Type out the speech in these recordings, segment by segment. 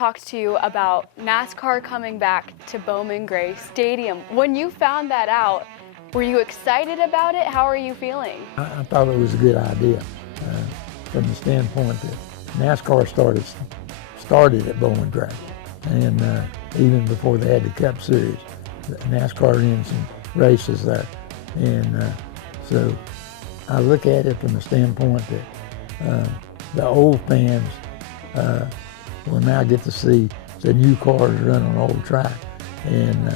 Talk to you about NASCAR coming back to Bowman Gray Stadium. When you found that out, were you excited about it? How are you feeling? I thought it was a good idea from the standpoint that NASCAR started at Bowman Gray, and even before they had the Cup Series, NASCAR ran some races there, and so I look at it from the standpoint that the old fans will now get to see the new cars run on old track, and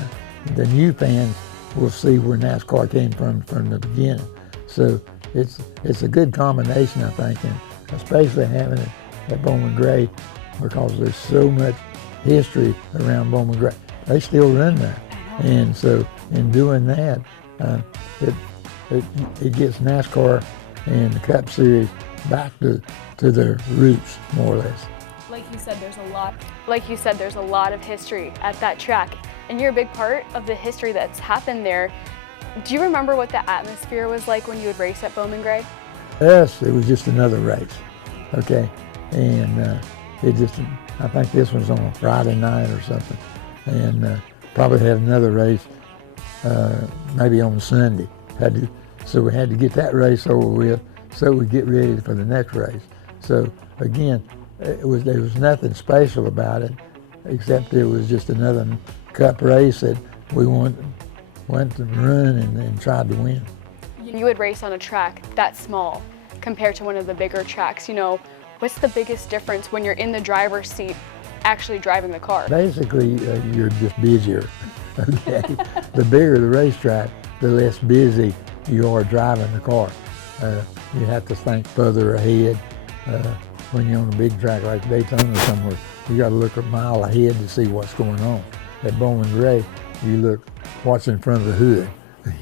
the new fans will see where NASCAR came from the beginning. So it's a good combination, I think, and especially having it at Bowman Gray, because there's so much history around Bowman Gray. They still run there, and so in doing that, it gets NASCAR and the Cup Series back to their roots, more or less. Like you said, there's a lot of history at that track, and you're a big part of the history that's happened there. Do you remember what the atmosphere was like when you would race at Bowman Gray? Yes, it was just another race, okay? And I think this was on a Friday night or something, and probably had another race maybe on Sunday. So we had to get that race over with so we get ready for the next race. So again, there was nothing special about it, except it was just another Cup race that we went to run and tried to win. You would race on a track that small compared to one of the bigger tracks. You know, what's the biggest difference when you're in the driver's seat actually driving the car? Basically, you're just busier, okay? The bigger the racetrack, the less busy you are driving the car. You have to think further ahead. When you're on a big track like Daytona or somewhere, you got to look a mile ahead to see what's going on. At Bowman Gray, you look what's in front of the hood.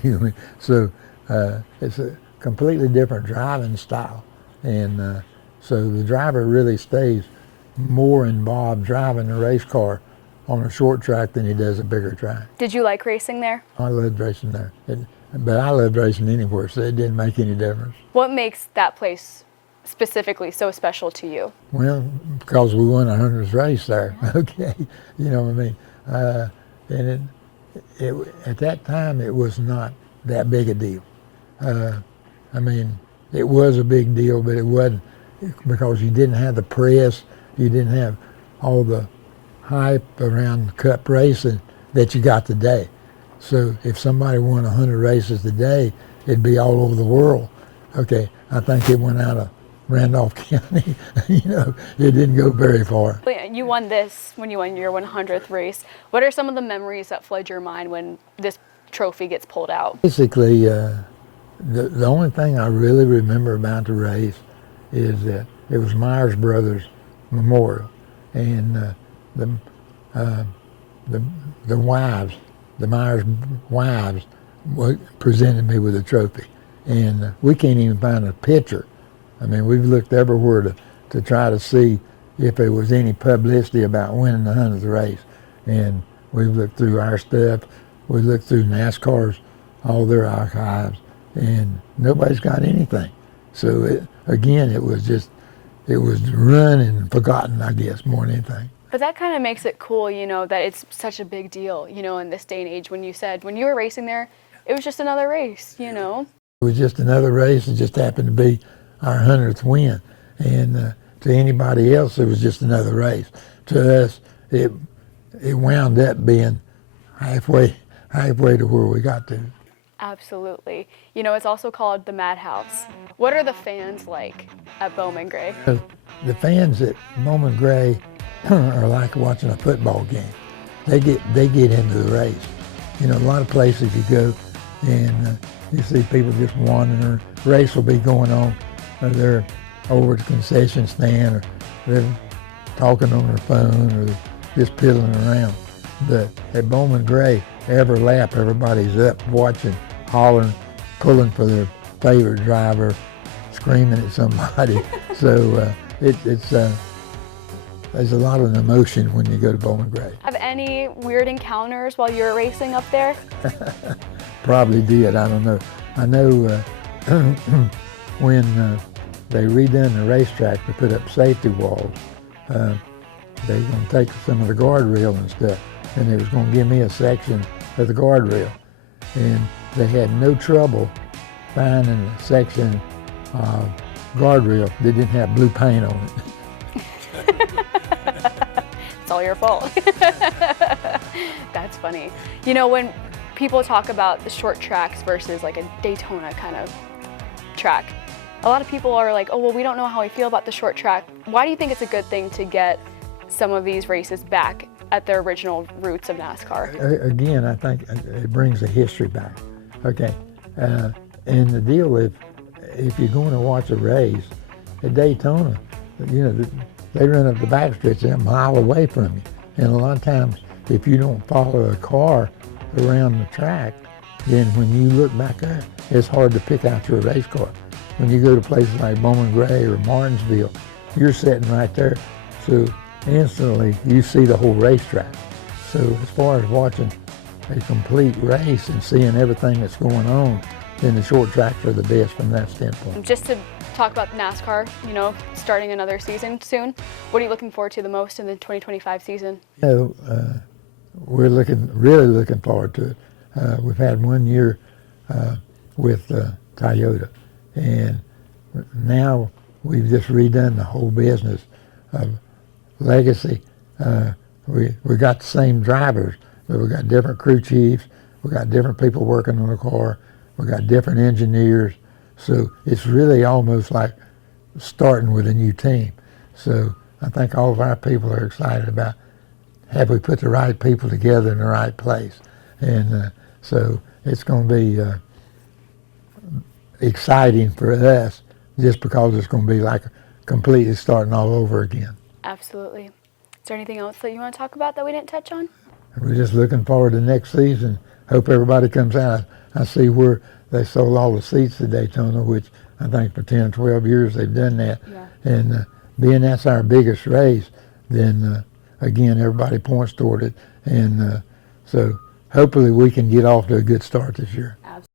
You know, so it's a completely different driving style, and so the driver really stays more involved driving the race car on a short track than he does a bigger track. Did you like racing there? I loved racing there, but I loved racing anywhere, so it didn't make any difference. What makes that place specifically so special to you? Well, because we won 100th race there, okay? You know what I mean? And at that time, it was not that big a deal. I mean, it was a big deal, but it wasn't, because you didn't have the press, you didn't have all the hype around Cup racing that you got today. So if somebody won 100 races today, it'd be all over the world. Okay, I think it went out of Randolph County. You know, it didn't go very far. You won this when you won your 100th race. What are some of the memories that flood your mind when this trophy gets pulled out? Basically, the only thing I really remember about the race is that it was Myers Brothers Memorial, and the wives, the Myers wives, presented me with a trophy, and we can't even find a picture. I mean, we've looked everywhere to try to see if there was any publicity about winning the 100th race. And we've looked through our stuff, we've looked through NASCAR's, all their archives, and nobody's got anything. So it was run and forgotten, I guess, more than anything. But that kind of makes it cool, you know, that it's such a big deal, you know, in this day and age. When you were racing there, it was just another race, you know. It was just another race. It just happened to be our 100th win, and to anybody else it was just another race. To us, it wound up being halfway to where we got to. Absolutely. You know, it's also called the Madhouse. What are the fans like at Bowman Gray? The fans at Bowman Gray are like watching a football game. They get into the race. You know, a lot of places you go and you see people just wandering. Race will be going on, or they're over at the concession stand, or they're talking on their phone, or they're just piddling around. But at Bowman Gray, every lap, everybody's up watching, hollering, pulling for their favorite driver, screaming at somebody. So there's a lot of emotion when you go to Bowman Gray. Have any weird encounters while you were racing up there? Probably did, I don't know. I know when they redone the racetrack to put up safety walls, they were going to take some of the guardrail and stuff, and they was going to give me a section of the guardrail. And they had no trouble finding a section of guardrail that didn't have blue paint on it. It's all your fault. That's funny. You know, when people talk about the short tracks versus like a Daytona kind of track, a lot of people are like, oh, well, we don't know how we feel about the short track. Why do you think it's a good thing to get some of these races back at their original roots of NASCAR? Again, I think it brings the history back. Okay, and the deal, if you're going to watch a race at Daytona, you know, they run up the backstretch, they're a mile away from you. And a lot of times, if you don't follow a car around the track, then when you look back up, it's hard to pick out your race car. When you go to places like Bowman Gray or Martinsville, you're sitting right there, so instantly you see the whole racetrack. So as far as watching a complete race and seeing everything that's going on, then the short tracks are the best from that standpoint. Just to talk about NASCAR, you know, starting another season soon, what are you looking forward to the most in the 2025 season? You know, we're really looking forward to it. We've had 1 year with Toyota, and now we've just redone the whole business of legacy. We got the same drivers, but we got different crew chiefs, we got different people working on the car, we got different engineers. So it's really almost like starting with a new team. So I think all of our people are excited about, have we put the right people together in the right place? And so it's going to be exciting for us just because it's going to be like completely starting all over again. Absolutely. Is there anything else that you want to talk about that we didn't touch on? We're just looking forward to next season. Hope everybody comes out. I see where they sold all the seats to Daytona, which I think for 10 or 12 years they've done that. Yeah. And being that's our biggest race, then again, everybody points toward it. And so hopefully we can get off to a good start this year. Absolutely.